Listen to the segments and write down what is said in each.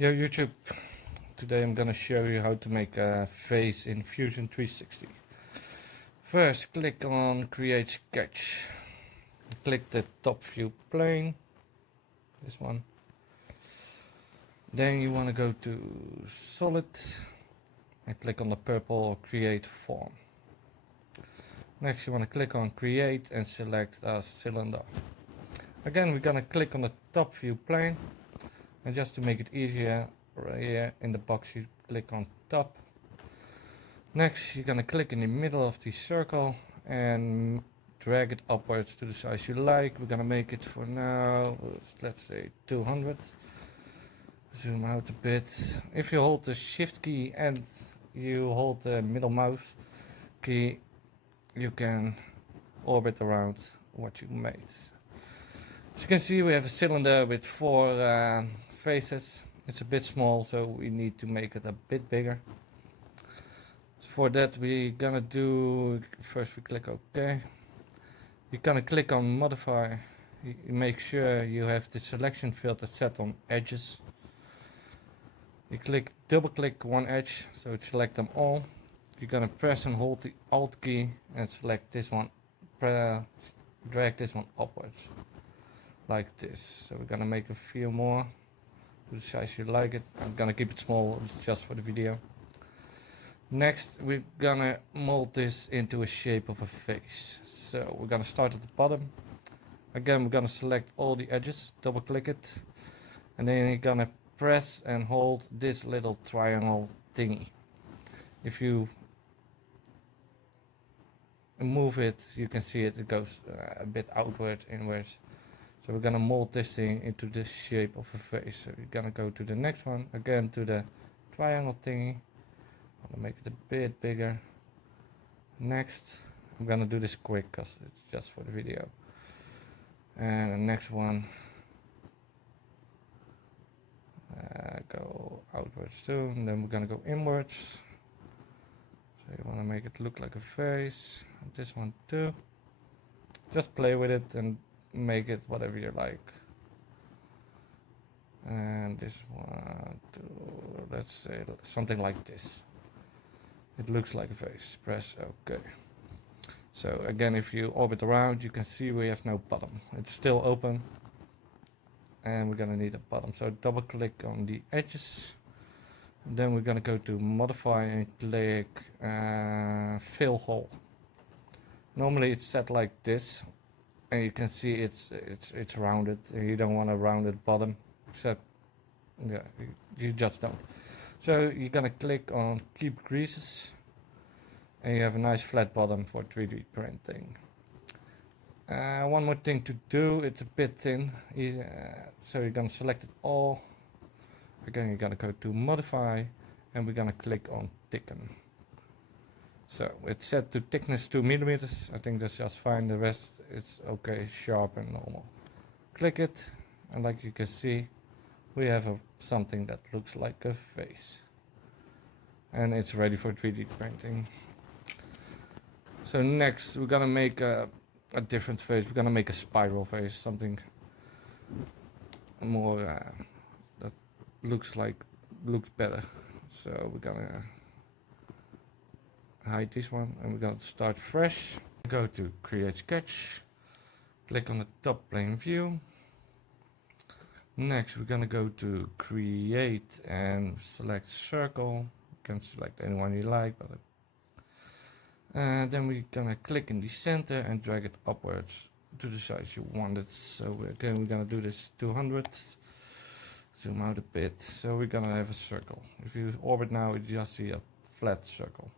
Yo YouTube, today I'm gonna show you how to make a vase in Fusion 360. First click on create sketch, click the top view plane, this one. Then you want to go to solid and click on the purple create form. Next you want to click on create and select a cylinder. Again we're gonna click on the top view plane, and just to make it easier, right here in the box you click on top. Next you're gonna click in the middle of the circle and drag it upwards to the size you like. We're gonna make it for now, let's say 200. Zoom out a bit. If you hold the shift key and you hold the middle mouse key, you can orbit around what you made. As you can see, we have a cylinder with 4 faces. It's a bit small, so we need to make it a bit bigger. For that we're gonna do, first we click OK. You're gonna click on modify. You make sure you have the selection filter set on edges. You double click one edge, so it select them all. You're gonna press and hold the Alt key and select this one. Drag this one upwards, like this. So we're gonna make a few more to the size you like it. I'm gonna keep it small just for the video. Next we're gonna mold this into a shape of a face. So we're gonna start at the bottom. Again we're gonna select all the edges, double click it, and then you're gonna press and hold this little triangle thingy. If you move it, you can see it goes a bit outward, inwards. So we're gonna mold this thing into the shape of a face. So you're gonna go to the next one, again to the triangle thingy. I'm gonna make it a bit bigger. Next, I'm gonna do this quick because it's just for the video. And the next one, go outwards too, and then we're gonna go inwards. So you want to make it look like a face. This one too. Just play with it and make it whatever you like. And this one too, let's say something like this. It looks like a face. Press OK. So again, if you orbit around, you can see we have no bottom. It's still open, and we're gonna need a bottom. So double click on the edges. Then we're gonna go to modify and click fill hole. Normally it's set like this, and you can see it's rounded. You don't want a rounded bottom, except yeah, you just don't. So you're gonna click on keep creases, and you have a nice flat bottom for 3D printing. One more thing to do, it's a bit thin, so you're gonna select it all. Again, you're gonna go to modify, and we're gonna click on thicken. So it's set to thickness 2 millimeters. I think that's just fine. The rest it's okay, sharp and normal. Click it, and like you can see, we have something that looks like a face, and it's ready for 3D printing. So next we're gonna make a different face. We're gonna make a spiral face, something more that looks better. So we're gonna hide this one, and we're gonna start fresh. Go to create sketch, click on the top plane view. Next we're gonna go to create and select circle. You can select anyone you like, but then we're gonna click in the center and drag it upwards to the size you want it. So again we're gonna do this 200. Zoom out a bit. So we're gonna have a circle. If you orbit now, you just see a flat circle.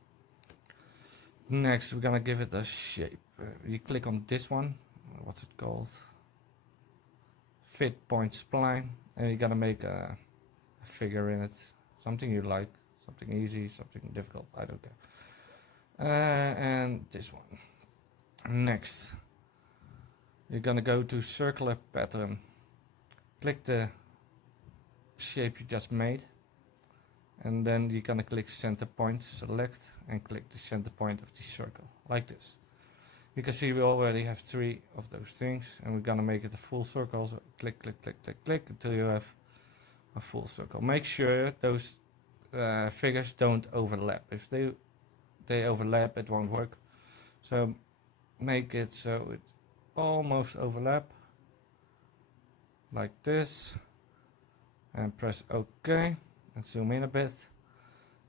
Next we're gonna give it a shape. You click on this one, what's it called, fit point spline, and you're gonna make a figure in it, something you like, something easy, something difficult, I don't care. And this one. Next you're gonna go to circular pattern, click the shape you just made, and then you're gonna click center point, select, and click the center point of the circle, like this. You can see we already have 3 of those things, and we're gonna make it a full circle. So click, click, click, click, click until you have a full circle. Make sure those figures don't overlap. If they overlap, it won't work. So make it so it almost overlap, like this, and press OK, and zoom in a bit.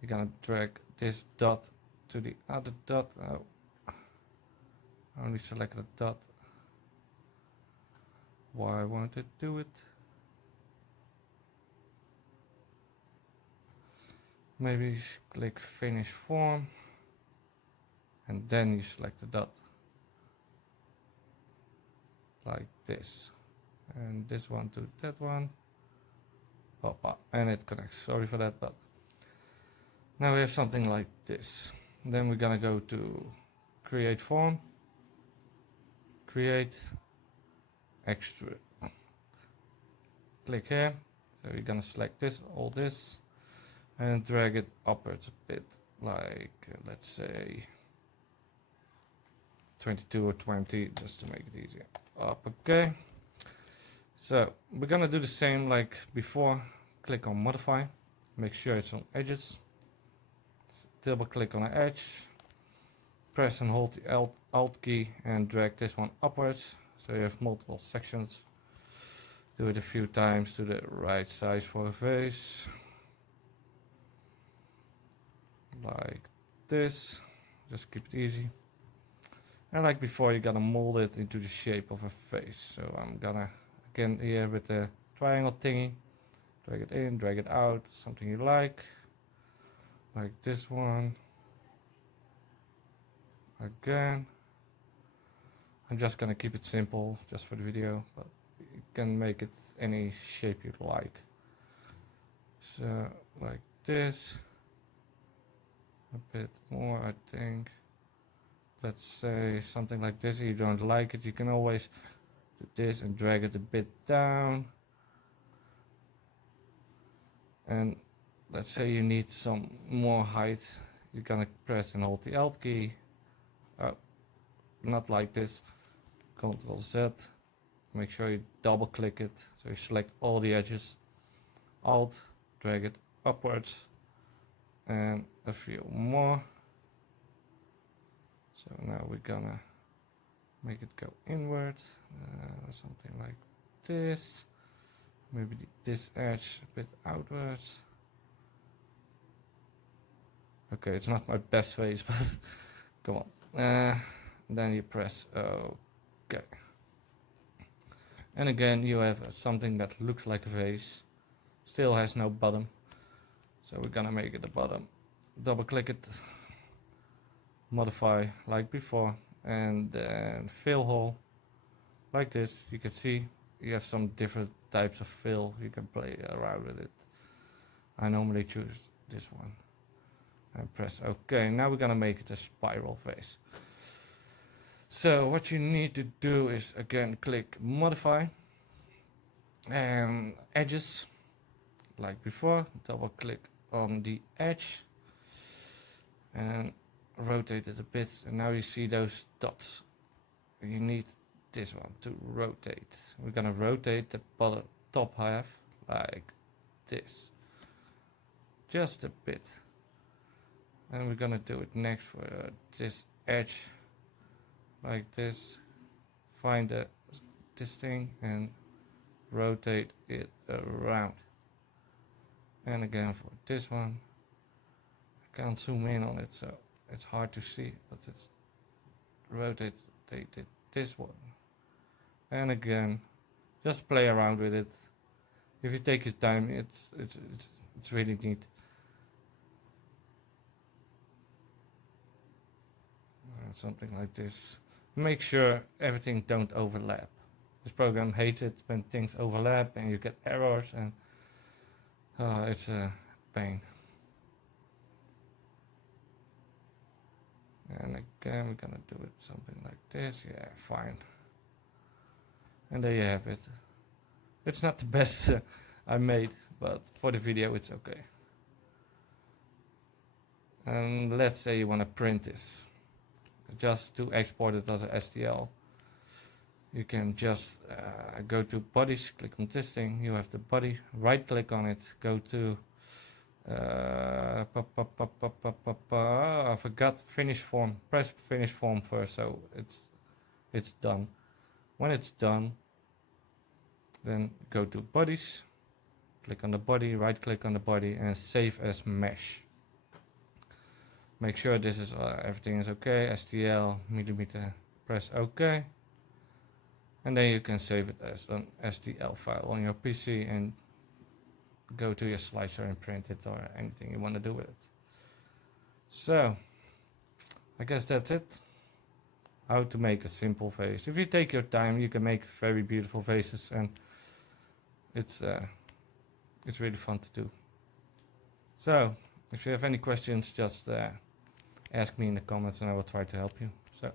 You're gonna drag this dot to the other dot. Oh, I only select the dot. Why won't it do it? Maybe click finish form, and then you select the dot, like this, and this one to that one. Oh, and it connects. Sorry for that, but now we have something like this. Then we're gonna go to create form, create, extrude. Click here. So you're gonna select this, all this, and drag it upwards a bit, like let's say 22 or 20, just to make it easier. Up, okay. So we're gonna do the same like before. Click on modify, make sure it's on edges. Double click on an edge, press and hold the Alt key and drag this one upwards, so you have multiple sections. Do it a few times to the right size for a vase, like this. Just keep it easy. And like before, you gotta mold it into the shape of a face. So I'm gonna again here with the triangle thingy, drag it in, drag it out, something you like this one. Again, I'm just gonna keep it simple just for the video, but you can make it any shape you like. So like this, a bit more I think. Let's say something like this. If you don't like it, you can always do this and drag it a bit down. And let's say you need some more height, you're gonna press and hold the Alt key. Not like this. Ctrl Z. Make sure you double click it, so you select all the edges. Alt, drag it upwards, and a few more. So now we're gonna make it go inward, something like this. Maybe this edge a bit outwards. Okay, it's not my best face, but come on. Then you press OK. And again, you have something that looks like a vase, still has no bottom. So we're gonna make it a bottom. Double click it, modify like before, and then fill hole like this. You can see you have some different types of fill. You can play around with it. I normally choose this one and press OK. Now we're gonna make it a spiral vase. So what you need to do is again click modify and edges like before. Double click on the edge and rotate it a bit, and now you see those dots. You need this one to rotate. We're gonna rotate the bottom top half like this, just a bit, and we're gonna do it next for this edge like this. Find this thing and rotate it around. And again for this one, I can't zoom in on it, so it's hard to see, but it's rotated this one. And again, just play around with it. If you take your time, it's really neat. Something like this. Make sure everything don't overlap. This program hates it when things overlap and you get errors, and it's a pain. And again, we're gonna do it something like this. Yeah, fine. And there you have it. It's not the best I made, but for the video it's okay. And let's say you want to print this, just to export it as a STL. you can just go to bodies, click on this thing, you have the body, right click on it, go to I forgot finish form, press finish form first so it's done. When it's done, then go to bodies, click on the body, right click on the body and save as mesh. Make sure this is everything is okay, STL, millimeter, press OK. And then you can save it as an STL file on your PC and go to your slicer and print it or anything you want to do with it. So, I guess that's it. How to make a simple vase. If you take your time, you can make very beautiful vases, and it's really fun to do. So, if you have any questions, just ask me in the comments and I will try to help you. So,